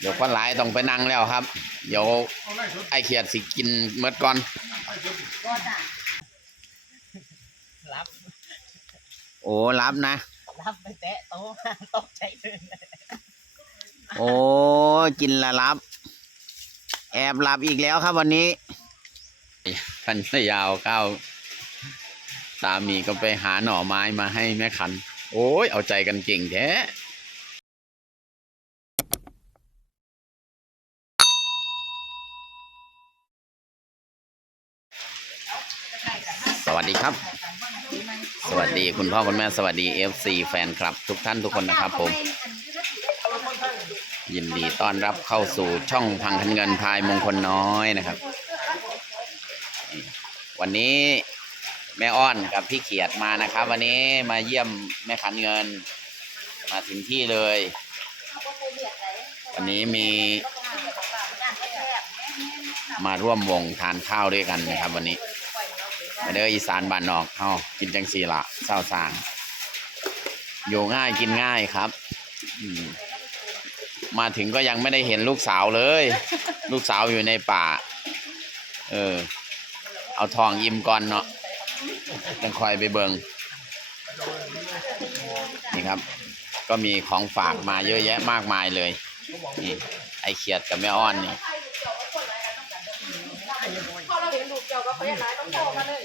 เดี๋ยวคนหลายต้องไปนั่งแล้วครับ เดี๋ยวไอเขียดสิกินเมื่อก่อนก็จ้ะรับโอ้รับนะรับไปแตะโต๊ะตกใจเลยโอ้กินและรับ แอบหลับอีกแล้วครับวันนี้ท่านยาวก้าวสามีก็ไปหาหน่อไม้มาให้แม่ขัน โอ้ยเอาใจกันเก่งแท้ สวัสดี ครับ สวัสดีคุณพ่อคุณแม่สวัสดี FC แฟนคลับ ทุกท่านทุกคนนะครับผม ยินดีต้อนรับเข้าสู่ช่องพังคันเงินพายมงคลน้อยนะครับ วันนี้แม่อ้อนกับพี่เขียดมานะครับ วันนี้มาเยี่ยมแม่ขันเงิน มาถึงที่เลย วันนี้มีมาร่วมวงทานข้าวด้วยกันนะครับ วันนี้ มาเด้ออีสานบ้านนอกเฮากินจังสีละเศร้าสางอยู่ง่ายกินง่ายครับมาถึงก็ยังไม่ได้เห็นลูกสาวเลย ลูกสาวอยู่ในป่า เออ เอาทองยิ้มก่อนเนาะยังคอยไปเบิงนี่ครับ ก็มีของฝากมาเยอะแยะมากมายเลยนี่ไอเขียดกับแม่อ้อนนี่ พอเราเห็นลูกเจ้าก็ไปหลายต้องโทรมาเลย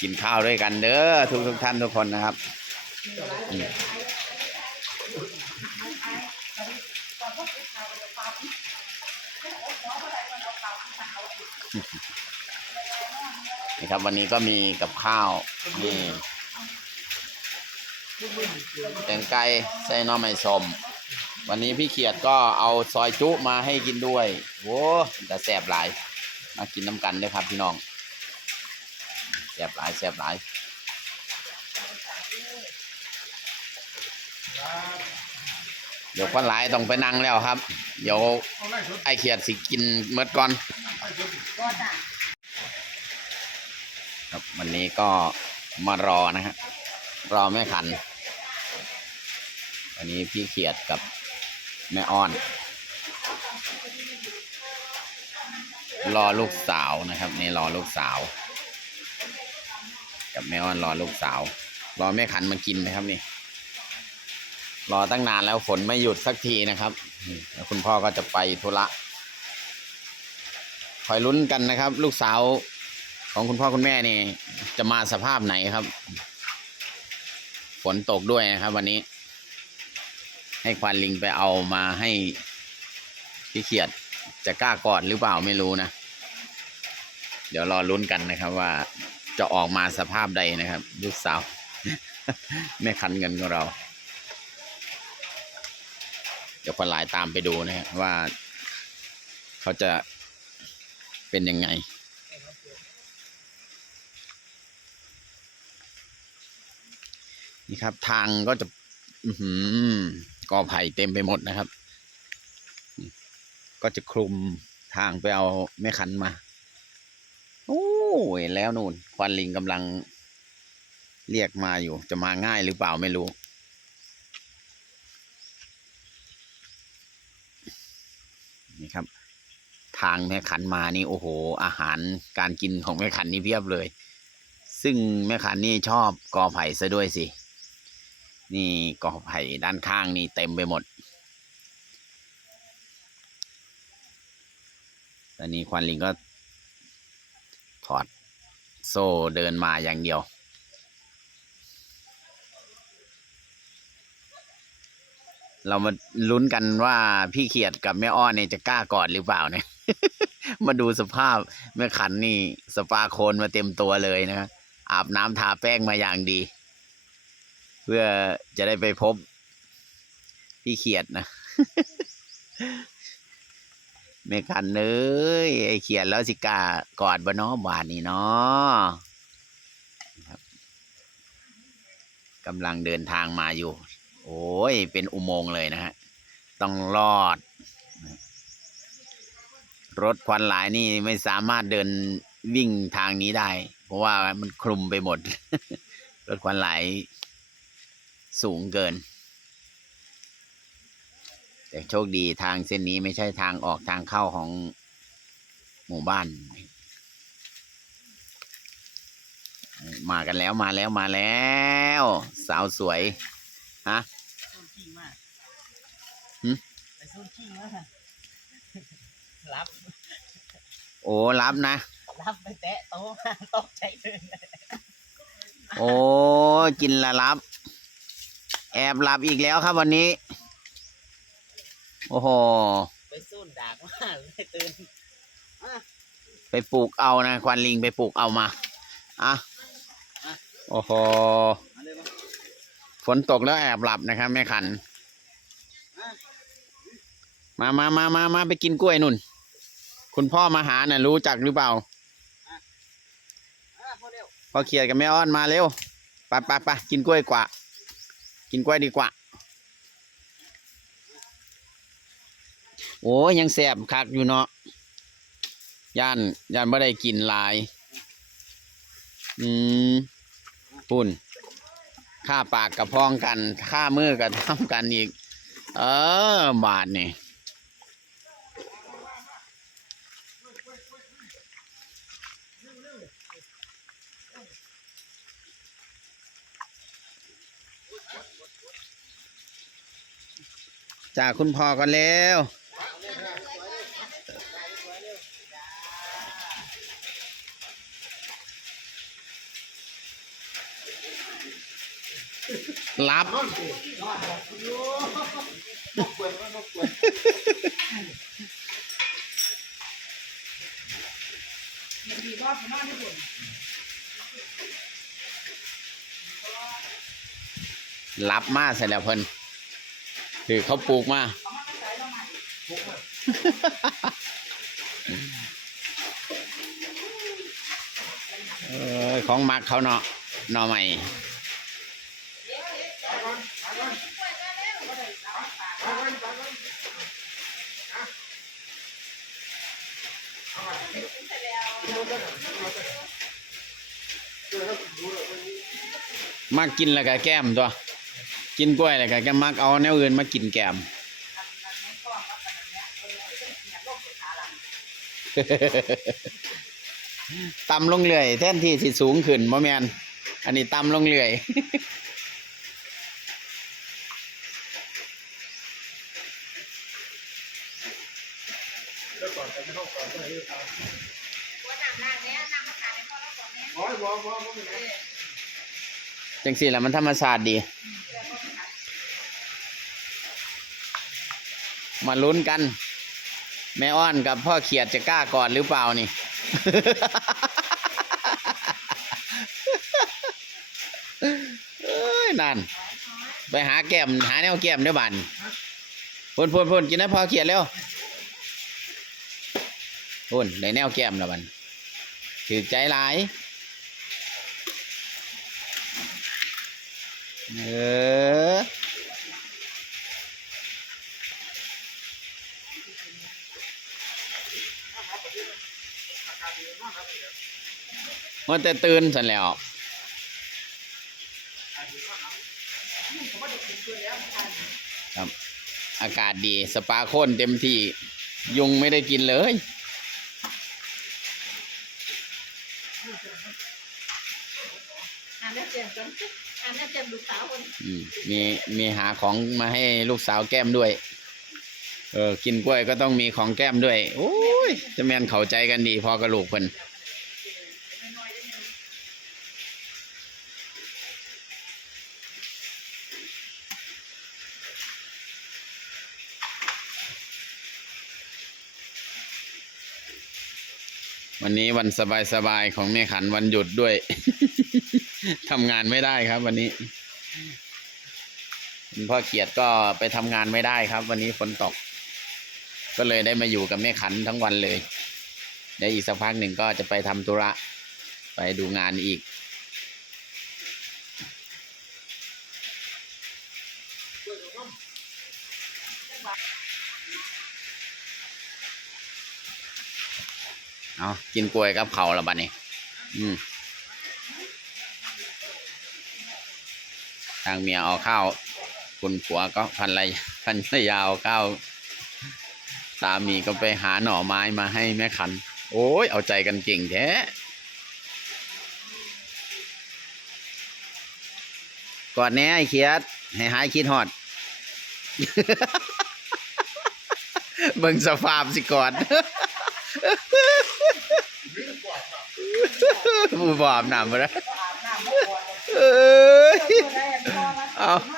กินข้าวด้วยกันเด้อทุกทุกๆท่านทุกคนนะครับอืมนี่ครับวันนี้ก็มีกับข้าวนี่แกงไก่ใส่หน้อไม้ส้ม วันนี้พี่เขียดก็เอาซอยจุมาให้กินด้วยโว้แต่แสบหลาย มากินน้ำกันด้วยครับพี่น้องแซบหลายแซบหลายเดี๋ยวคนหลายต้องไปนั่งแล้วครับ เดี๋ยวไอเขียดสิกินเมื่อก่อน ครับวันนี้ก็มารอนะฮะรอแม่ขัน วันนี้พี่เขียดกับ แม่อ้อน รอลูกสาวนะครับนี่รอลูกสาว กับแม่อ้อนรอลูกสาว รอแม่ขันมากินนะครับนี่ รอตั้งนานแล้วฝนไม่หยุดสักทีนะครับแล้วคุณพ่อก็จะไปธุระคอยลุ้นกันนะครับ ลูกสาวของคุณพ่อคุณแม่นี่ จะมาสภาพไหนครับ ฝนตกด้วยนะครับวันนี้ ให้ควานลิงไปเอามาให้พี่เขียดจะกล้ากอดหรือเปล่าไม่รู้นะ เดี๋ยวรอลุ้นกันนะครับว่าจะออกมาสภาพใดนะครับลูกสาวแม่คันเงินของเรา เดี๋ยวคนหลายตามไปดูนะฮะว่า เขาจะเป็นยังไงนี่ครับ ทางก็จะ อื กอไผ่เต็มไปหมดนะครับ ก็จะคลุมทางไปเอาแม่คันมาโอ้เห็นแล้วนู่นควันลิงกำลังเรียกมาอยู่ จะมาง่ายหรือเปล่าไม่รู้ นี่ครับ ทางแม่ขันมานี่โอ้โห อาหารการกินของแม่ขันนี่เพียบเลย ซึ่งแม่ขันนี่ชอบกอไผ่ซะด้วยสิ นี่กอไผ่ด้านข้างนี่เต็มไปหมดตอนนี้ควันลิงก็ถอดโซ่เดินมาอย่างเดียว เรามาลุ้นกันว่าพี่เขียดกับแม่อ้อเนี่ยจะกล้ากอดหรือเปล่าเนี่ย มาดูสภาพแม่ขันนี่ สปาโคนมาเต็มตัวเลยนะครับอาบน้ำทาแป้งมาอย่างดี พื่อจะได้ไปพบพี่เขียดนะแม่ขันเอ้ยไอเขียดแล้วสิกากอดบ่เนาะบานนี่เนาะกำลังเดินทางมาอยู่ โอ้ย เป็นอุโมงค์เลยนะฮะ ต้องรอด รถควันหลายนี่ไม่สามารถเดินวิ่งทางนี้ได้ เพราะว่ามันคลุมไปหมด รถควันหลาย สูงเกิน แต่โชคดีทางเส้นนี้ไม่ใช่ทางออกทางเข้าของหมู่บ้าน มากันแล้วมาแล้วมาแล้ว สาวสวย ฮะสู้ขี้มากหึไปสู้ขี้มากรับ โอ้รับนะ รับไปแตะโต๊ะมาตกใจเลยโอ้กินละรับ แอบหลับอีกแล้วครับวันนี้ โอ้โห ไปสู้ดากมากเลยตื่นไปปลูกเอานะ ควันลิงไปปลูกเอามา อะ โอ้โห มาเลยมาฝนตกแล้วแอบหลับนะครับแม่ขัน มามามามามาไปกินกล้วยนุ่น คุณพ่อมาหาน่ะรู้จักหรือเปล่า อะพอเร็ว พอเคลียร์กับแม่อ้อนมาเร็วไปไปไปกินกล้วยกว่า กินกล้วยดีกว่า โอ้ยยังแสบคักอยู่เนาะย่านย่านไม่ได้กินหลาย อืมปุ่นข้าปากกับพ้องกันข้ามือกับทำกันอีก เออบาทนี่ จากคุณพ่อกันแล้วรับดีรอบนอนที่บุญรับมาเสร็จแล้วเพิ่น คือเขาปลูกมาเขออของมักเขาเนาะหน่อใหม่มักกินแล้วก็แก้มตัว กินกล้วยแล้วก็แกมักเอาแนวอื่นมากินแก้มต่ำลงเรื่อยแทนที่สิสูงขึ้นบ่แมนอันนี้ต่ำลงเรื่อยว่าน้ำน้ำเนี้ยน้ำมะขามเป็นพ่อแล้วก่อนเนี้ยจังสี่แหละมันธรรมชาติดี มาลุ้นกัน แม่อ้อนกับพ่อเขียดจะกล้ากอดหรือเปล่านี่ เอ้ยนั่น ไปหาแก้มหาแนวแก้มเด้อบันพ่นพ่นพ่นกินนะพ่อเขียดเร็วพ่นได้แนวแก้มแล้วบันถือใจหลาย เออ มันแต่ตื่นสันแหล้วครับ อากาศดีสปาโคนเต็มที่ ยุงไม่ได้กินเลยอ่านได้เจ็บจนอ่านได้เจ็บลูกสาวคนอืมมีมีหาของมาให้ลูกสาวแก้มด้วย เออกินกล้วยก็ต้องมีของแก้มด้วยโอ้ยจะแมนเข้าใจกันดีพอกระลูกเพิ่นวันนี้วันสบายๆของแม่ขันวันหยุดด้วย ทำงานไม่ได้ครับวันนี้คุณพ่อเขียดก็ไปทำงานไม่ได้ครับ วันนี้ฝนตก ก็เลยได้มาอยู่กับแม่ขันทั้งวันเลยเดี๋ยวอีกสักพักหนึ่งก็จะไปทำธุระ ไปดูงานอีก เอากินกล้วยกับเขาละบัดนี้อืมทางเมียเอาข้าว คุณผัวก็พันไรพันรยาวก้าว สามีก็ไปหาหน่อไม้มาให้แม่คัน โอ้ยเอาใจกันเก่งแท้กอนแนี้ไอ้เคียดให้หายคิดฮอดเบิ่งสภาพสิกอนผู้บอบนำมาแล้วเอ้ยได้พอมันานอนเลยเพราะว่า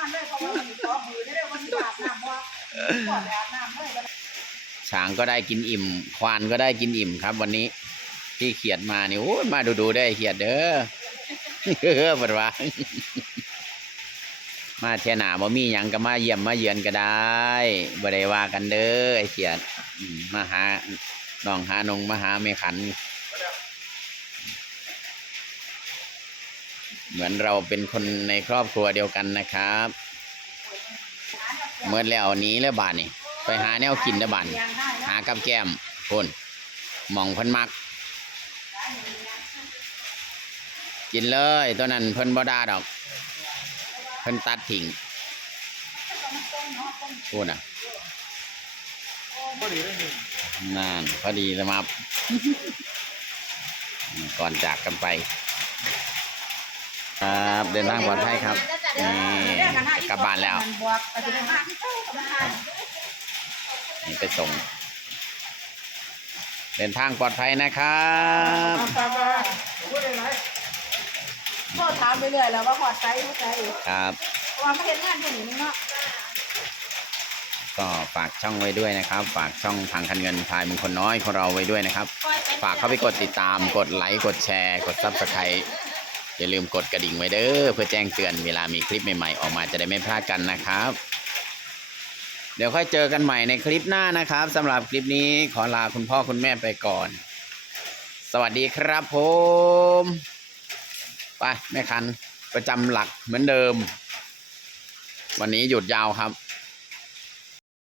ช้างก็ได้กินอิ่ม ควานก็ได้กินอิ่มครับ วันนี้ที่เขียดมานี่โอ้ยมาดูดูๆได้เขียดเด้อเออบัดว่ามาเที่ยหนาบ่มีหยังก็มาเยี่ยมมาเยือนก็ได้บ่ได้ว่ากันเด้อไอ้เขียดมาหาน้องหานงมาหาแม่ขัน เหมือนเราเป็นคนในครอบครัวเดียวกันนะครับ เมื่อแล้วนี้แล้วบานนี่ ไปหาแนวกินแล้บันหากับแก้มคนหมองพิ่นมัก กินเลยตัวนั้นเพิ่นบ่ดาดอก เพิ่นตัดทิ้งพูดอะนั่นพอดีแล้วมาก่อนจากกันไป ครับเดินทางปลอดภัยครับนี่กลับบ้านแล้ว นบวกไปถึงห้าที่เก้ากลับบ้านนี่ไปส่ง เดินทางปลอดภัยนะครับเอาไปมาพูดได้ไหมก็ถามไปเรื่อยแล้วว่าพอดใจไม่ใจครับ เพราะว่าไม่เห็นงานคนนี้เนาะก็ฝากช่องไว้ด้วยนะครับ ฝากช่องทางคันเงินพายมงคลน้อยของเราไว้ด้วยนะครับ ฝากเข้าไปกดติดตามกดไลค์กดแชร์ กดซับสไครต์อย่าลืมกดกระดิ่งไว้เด้อเพื่อแจ้งเตือนเวลามีคลิปใหม่ๆออกมาจะได้ไม่พลาดกันนะครับ เดี๋ยวค่อยเจอกันใหม่ในคลิปหน้านะครับสำหรับคลิปนี้ขอลาคุณพ่อคุณแม่ไปก่อน สวัสดีครับผมไปแม่คันประจำหลักเหมือนเดิม วันนี้หยุดยาวครับ